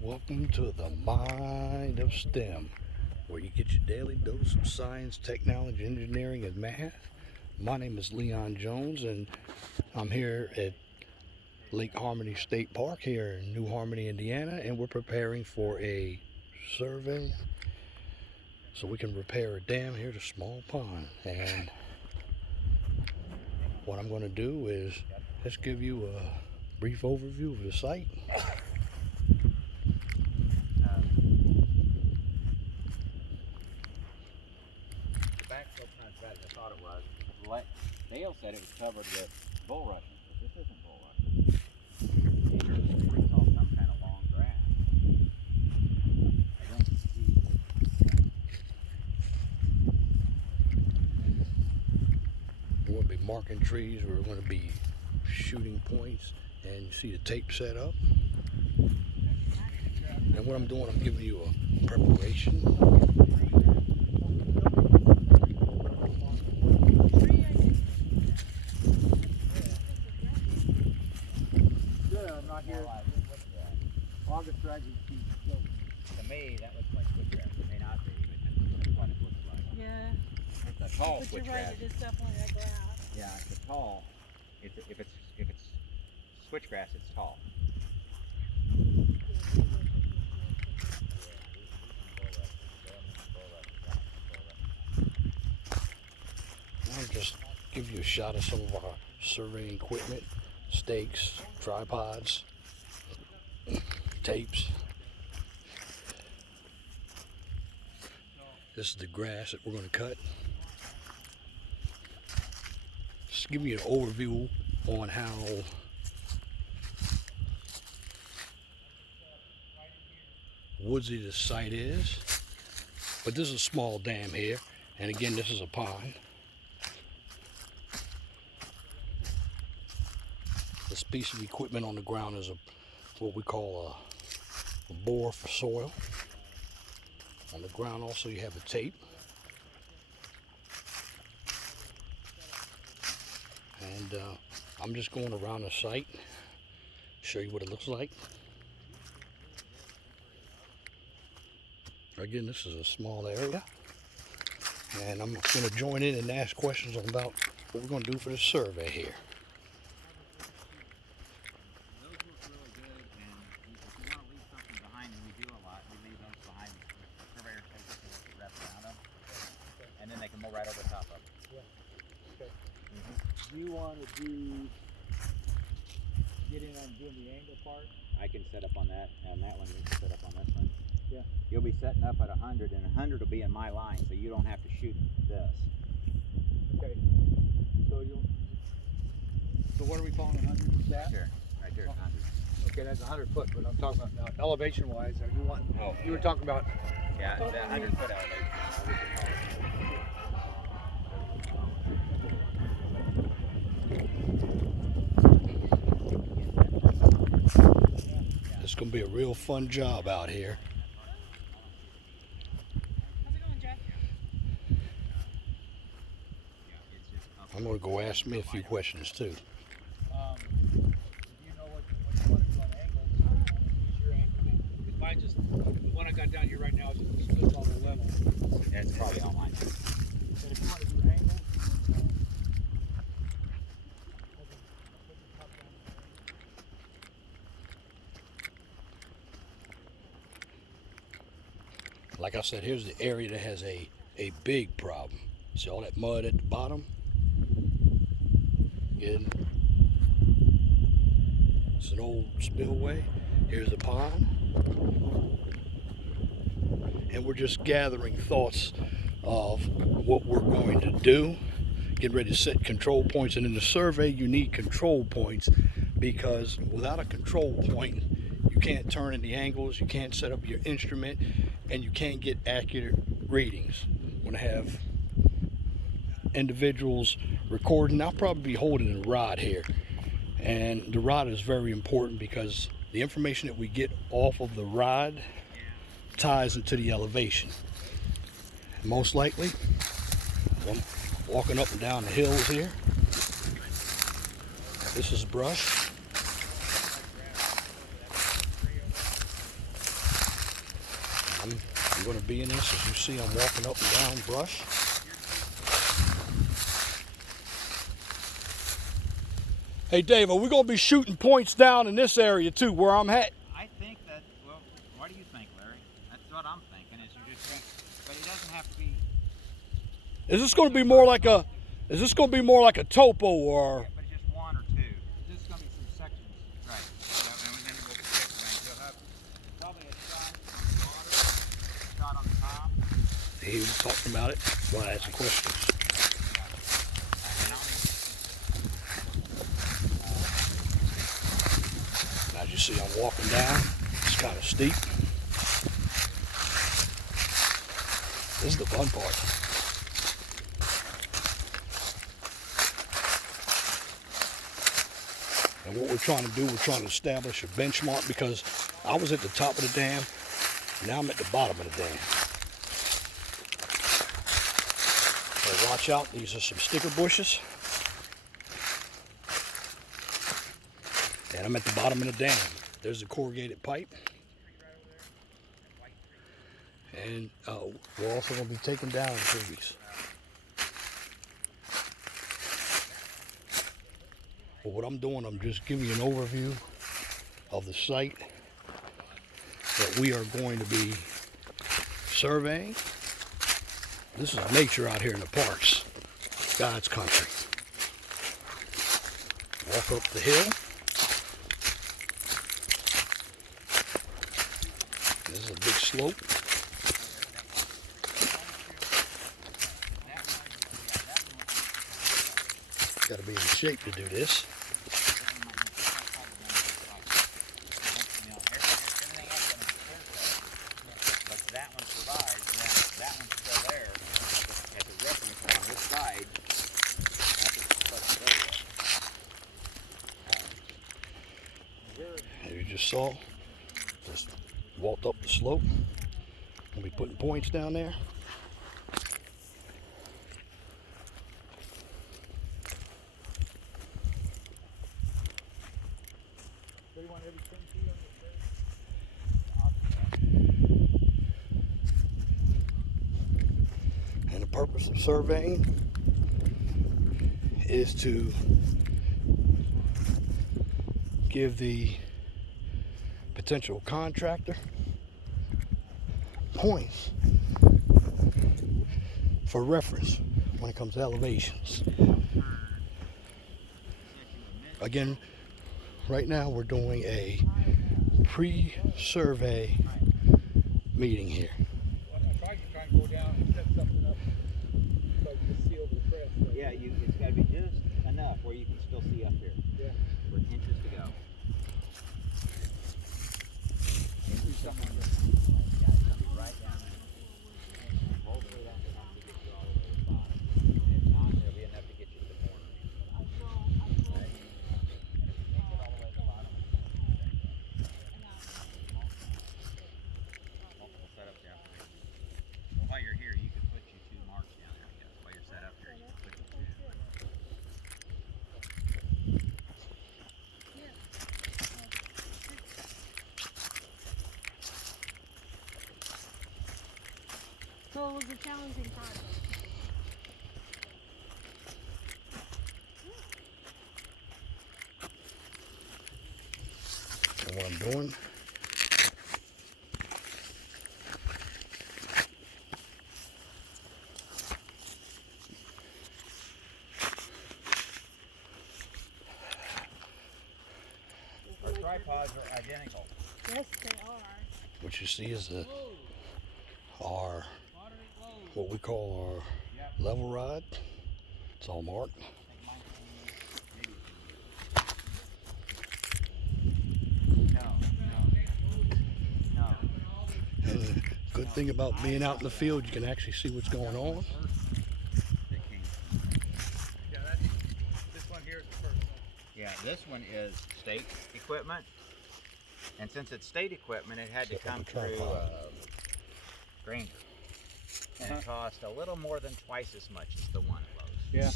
Welcome to the Mind of STEM, where you get your daily dose of science, technology, engineering, and math. My name is Leon Jones, and I'm here at Lake Harmonie State Park here in New Harmony, Indiana, and we're preparing for a survey so we can repair a dam here at a small pond. And what I'm going to do is just give you a brief overview of the site. Not as bad as I thought it was. Dale said it was covered with bulrushes, but this isn't bulrushes. It's all some kind of long grass. I don't see We're going to be marking trees, we're going to be shooting points, and you see the tape set up. And what I'm doing, I'm giving you a preparation. August drags to me, that looks like switchgrass. It may not be, but that's what it looks like. Yeah. It's a tall But you're switchgrass. right, it is definitely that grass. Yeah, it's a tall. If it's switchgrass, it's tall. I'll just give you a shot of some of our surveying equipment, stakes, tripods, tapes. This is the grass that we're going to cut. Just give you an overview on how woodsy the site is. But this is a small dam here, and again, this is a pond. This piece of equipment on the ground is what we call a bore for soil. On the ground also you have a tape. And I'm just going around the site, show you what it looks like. Again, this is a small area. And I'm going to join in and ask questions about what we're going to do for the survey here. And then they can mow right over top of it. Yeah. Okay. Do you want to get in on doing the angle part? I can set up on that one. You can set up on this one. Yeah. You'll be setting up at 100, and 100 will be in my line, so you don't have to shoot this. Okay. So what are we calling 100? Is that? Sure. Right there, 100. Okay, that's 100 foot, but I'm talking about now elevation wise. Are you want? Oh. You were talking about. Yeah, the 100 foot elevation. It's going to be a real fun job out here. How's it going, Jack? I'm going to go ask me a few questions too. Do you know what you want to do on angles? Use your angle. Because mine just the one I got down here right now is just good on the level. That's probably on mine. But if you want to do angles. Like I said, here's the area that has a big problem. See all that mud at the bottom? It's an old spillway. Here's the pond. And we're just gathering thoughts of what we're going to do. Getting ready to set control points. And in the survey, you need control points, because without a control point, you can't turn in the angles, you can't set up your instrument, and you can't get accurate readings. I'm going to have individuals recording. I'll probably be holding a rod here. And the rod is very important because the information that we get off of the rod ties into the elevation. Most likely, I'm walking up and down the hills here. This is brush. I'm going to be in this. As you see, I'm walking up and down brush. Hey Dave, are we going to be shooting points down in this area too, where I'm at? I think that, well, what do you think, Larry? That's what I'm thinking, is you just, but it doesn't have to be. Is this going to be more like a, topo or? Yeah, but it's just one or two. This is gonna be some sections. Right. Yeah, and then we'll protect the bank. You'll have probably a shot on the water, a shot on the top. He was talking about it. Well, I asked the questions. As you see, I'm walking down. It's kind of steep. This is the fun part. And what we're trying to do, we're trying to establish a benchmark, because I was at the top of the dam. Now I'm at the bottom of the dam. So watch out, these are some sticker bushes. And I'm at the bottom of the dam. There's the corrugated pipe. And we're also going to be taking down trees. But what I'm doing, I'm just giving you an overview of the site that we are going to be surveying. This is nature out here in the parks. God's country. Walk up the hill. This is a big slope. Got to be in shape to do this. But that one survives, and then that one's still there as a reference on this side. As you just saw, just walked up the slope. We'll be putting points down there. So you want every 10 feet on And the purpose of surveying is to give the potential contractor points for reference when it comes to elevations. Again, right now we're doing a pre-survey meeting here. I tried to try and go down and set something up so you can see over the crest. Right? Yeah, it's got to be just enough where you can still see up here. Yeah. For inches to go. Do something like that. Yeah, it's going to be right down there. And hopefully that's enough to get you all the way to the bottom. And if not, it'll be enough to get you to the corner. Okay? And if you can't get all the way to the bottom, multiple setups down here. Well, while you're here, you can put your 2 marks down there. I guess. While you're set up here, you can put your 2. So it was a challenging process. And what I'm doing, Our tripods are identical. Yes, they are. what you see is our what we call our level rod. It's all marked. And the good thing about being out in the field, you can actually see what's going on. Yeah, this one here is the first one. Yeah, this one is state equipment. And since it's state equipment, it had to Set up come a through tripod. Granger. And it cost a little more than twice as much as the one at Lowe's. Yeah.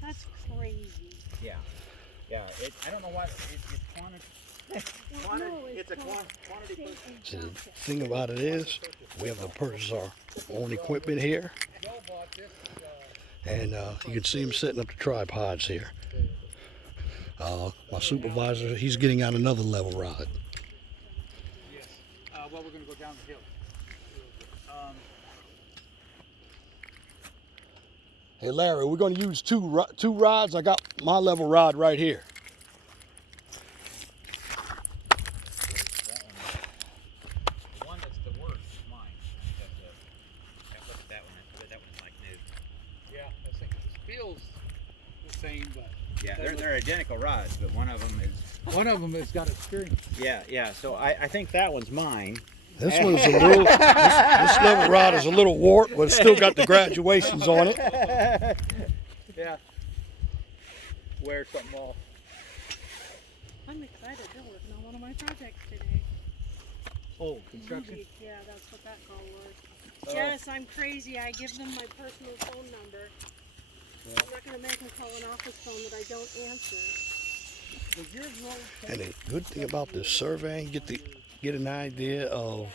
That's crazy. Yeah. Yeah, I don't know why, it's quantity, Well, no, It's a called quantity state push. and See, the township. thing about it is, we have to purchase our own equipment here, Joe bought this, and you can see him setting up the tripods here. My supervisor, he's getting out another level rod. yes. Well, we're gonna go down the hill. Hey Larry, we're going to use two rods. I got my level rod right here. The one that's the worst is mine. Look at that one. That one's like new. Yeah, I think it feels the same, but Yeah, they're identical rods, but one of them is. one of them has got experience. Yeah. So I think that one's mine. This one's a little, this level rod is a little warped, but it's still got the graduations on it. Yeah. Wear something off. I'm excited. They're working on one of my projects today. Oh, construction. Movie. Yeah, that's what that call was. Oh. Yes, I'm crazy. I give them my personal phone number. Yeah. I'm not going to make them call an office phone that I don't answer. Was yours rolled? And the good thing about this survey, you get an idea of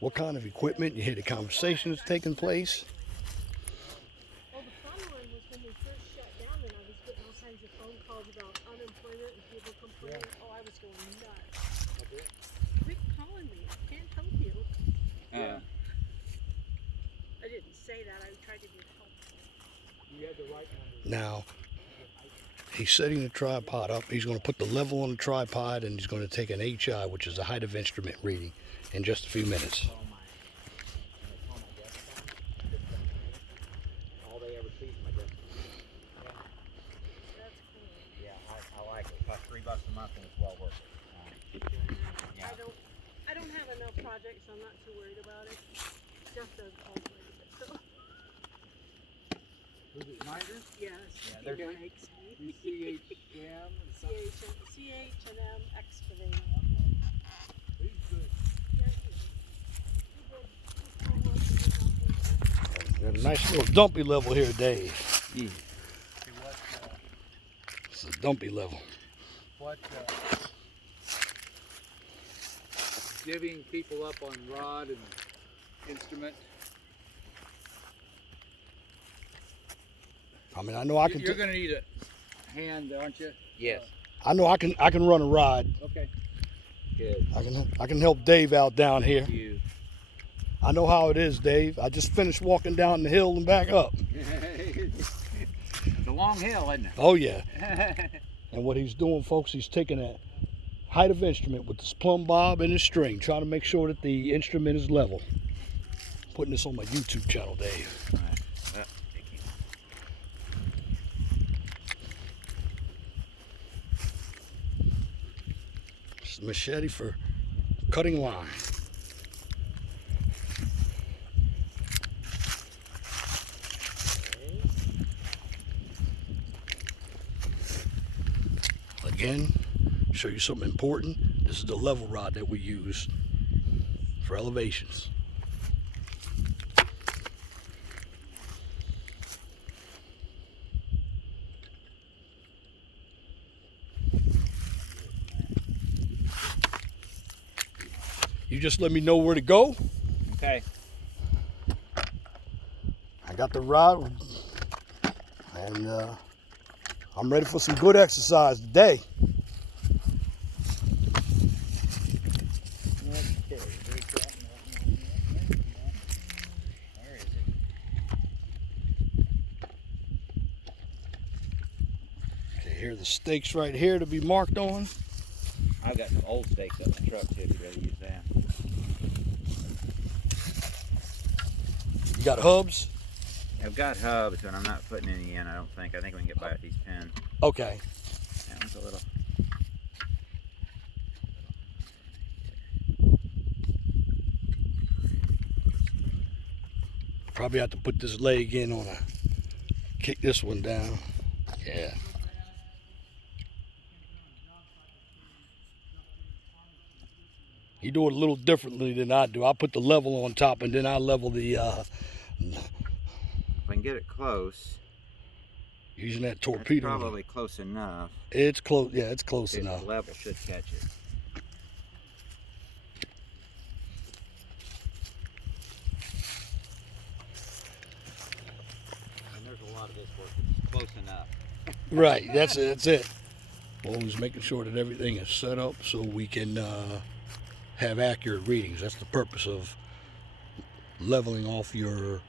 what kind of equipment. You hear the conversation that's taking place. Well, the fun one was when we first shut down and I was getting all kinds of phone calls about unemployment and people complaining. Oh, I was going nuts. Quit calling me. I can't help you. Yeah. I didn't say that. I tried to be helpful. You had the right number. Now, he's setting the tripod up. He's going to put the level on the tripod, and he's going to take an HI, which is the height of instrument reading, in just a few minutes. All they ever see is my desk. That's cool. Yeah, I like it. It costs $3 a month and it's well worth it. Yeah. I don't have enough projects, so I'm not too worried about it. Jeff does all of it. So, Was it Minders? yes, Yeah, he there's- makes You me. CHM and something. CH&M excavating. He's good. Yeah, he is. He did his homework and his Got a nice little dumpy level here, Dave. Hey, what, It's a dumpy level. divvying people up on rod and instrument. I mean, I know I can. You're gonna need a hand, aren't you? Yes. I know I can run a rod. Okay. Good. I can help Dave out down here. You. I know how it is, Dave. I just finished walking down the hill and back up. It's a long hill, isn't Oh yeah. it? And what he's doing, folks, he's taking a height of instrument with this plumb bob and his string, trying to make sure that the instrument is level. Putting this on my YouTube channel, Dave. This is a machete for cutting line. Again, show you something important. This is the level rod that we use for elevations. You just let me know where to go. Okay. I got the rod, and I'm ready for some good exercise today. Where is it? Okay, here are the stakes right here to be marked on. I've got some old stakes up in the truck too, if you'd rather use that. You got hubs? I've got hubs, but I'm not putting any in, I don't think. I think we can get by with these pins. Okay. That one's a little. Probably have to put this leg in on kick this one down. Yeah. You do it a little differently than I do. I put the level on top and then I level the If I can get it close. Using that That's torpedo. probably close enough. It's close. Yeah, it's close This enough. level should catch it. And there's a lot of this work that's close enough. Right. That's it. That's it. Always making sure that everything is set up so we can have accurate readings. That's the purpose of leveling off your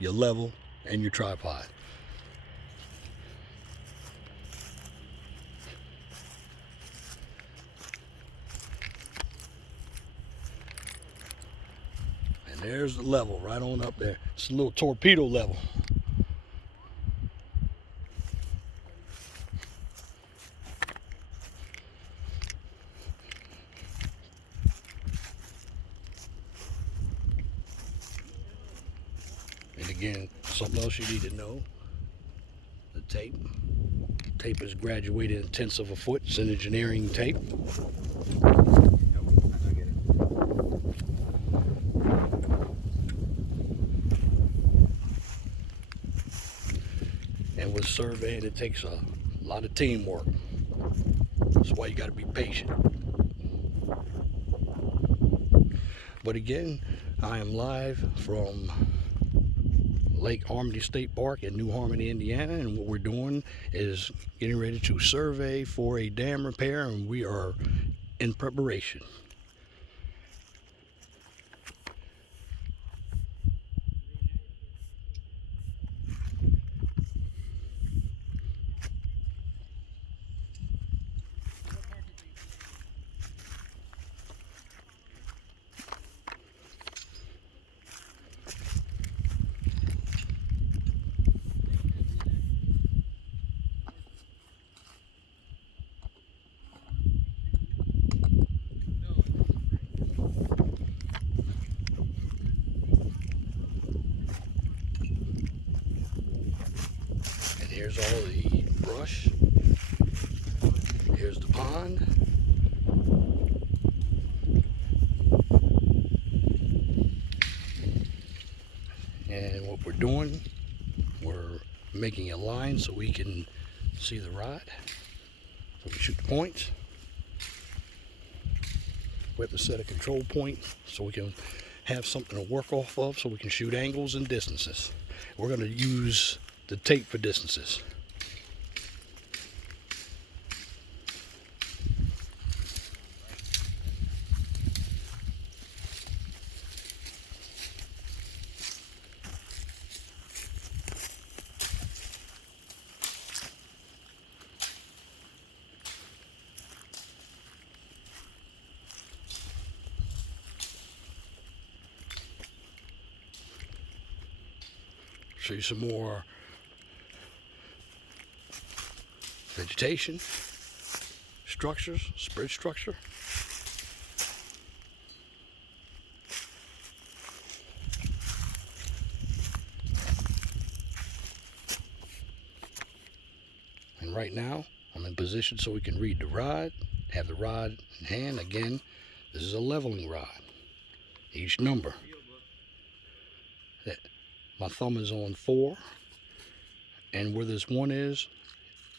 level and your tripod. And there's the level right on up there. It's a little torpedo level. And again, something else you need to know, the tape. Tape is graduated 1/10 of a foot. It's an engineering tape. Nope, I get it. And with surveying, it takes a lot of teamwork. That's why you got to be patient. But again, I am live from Lake Harmonie State Park in New Harmony, Indiana, and what we're doing is getting ready to survey for a dam repair, and we are in preparation. And here's all the brush. Here's the pond. And what we're doing, we're making a line so we can see the rod. So we shoot the points. We have to set a control point so we can have something to work off of so we can shoot angles and distances. We're going to use the tape for distances. Show you some more vegetation, structures, spread structure. And right now, I'm in position so we can read the rod, have the rod in hand. Again, this is a leveling rod. Each number. My thumb is on 4, and where this 1 is,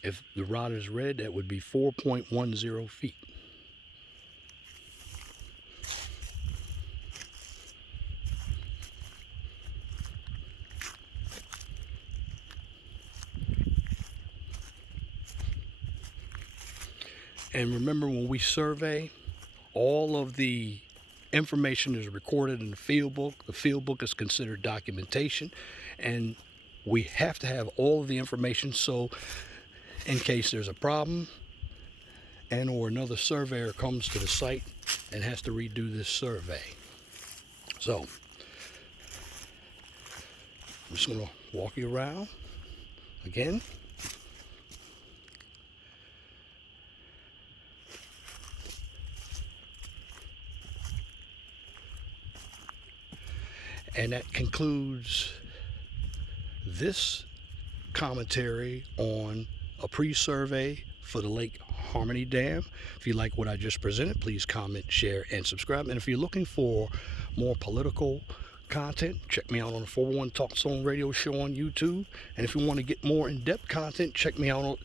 if the rod is red, that would be 4.10 feet. And remember, when we survey, all of the information is recorded in the field book. The field book is considered documentation, and we have to have all of the information so in case there's a problem and or another surveyor comes to the site and has to redo this survey. So I'm just going to walk you around again. And that concludes this commentary on a pre-survey for the Lake Harmonie Dam. If you like what I just presented, please comment, share, and subscribe. And if you're looking for more political content, check me out on the 401 Talk Zone radio show on YouTube. And if you want to get more in-depth content, check me out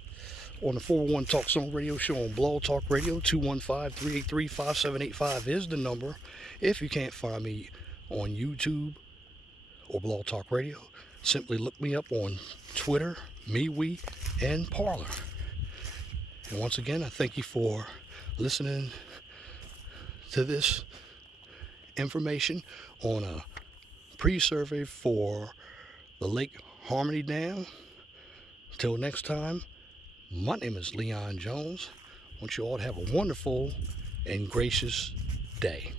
on the 401 Talk Zone radio show on Blog Talk Radio. 215-383-5785 is the number. If you can't find me on YouTube or Blog Talk Radio, simply look me up on Twitter, MeWe, and Parler. And once again, I thank you for listening to this information on a pre-survey for the Lake Harmonie Dam. Till next time, my name is Leon Jones. I want you all to have a wonderful and gracious day.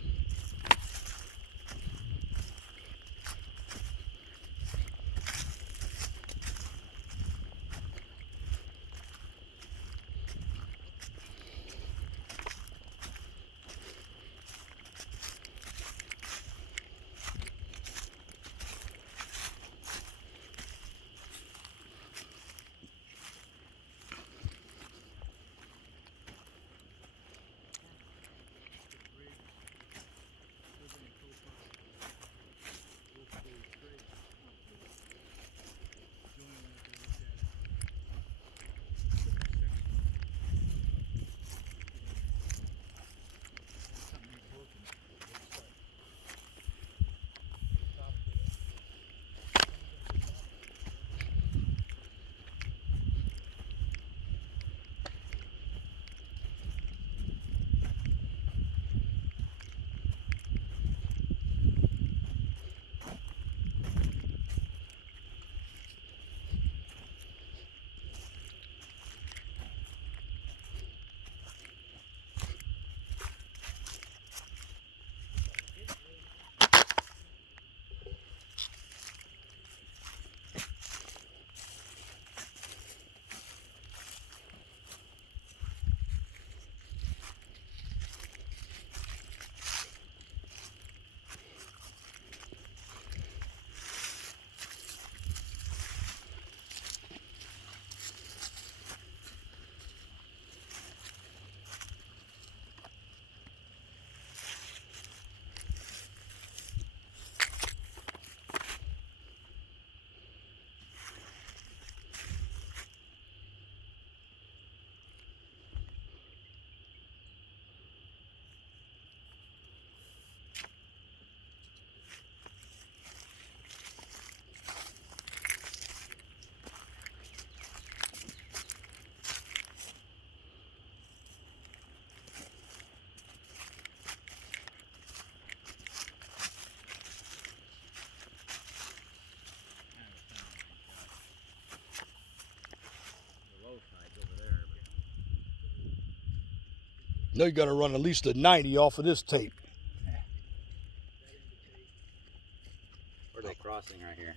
Now you got to run at least a 90 off of this tape. Where are they crossing right here?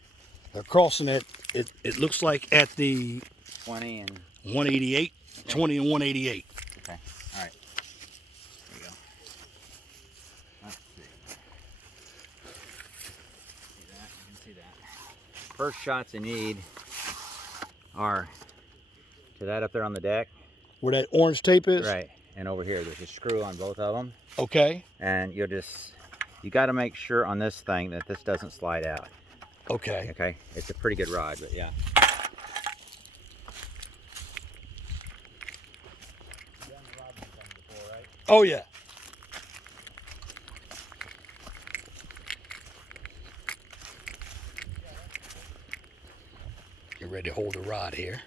They're crossing at, it looks like at the 20 and 188, okay. 20 and 188. Okay, all right. There you go. Let's see. See that? You can see that. First shots you need are to that up there on the deck. Where that orange tape is? Right. And over here, there's a screw on both of them. Okay. And you got to make sure on this thing that this doesn't slide out. Okay. Okay. It's a pretty good rod, but yeah. Oh yeah. Get ready to hold the rod here.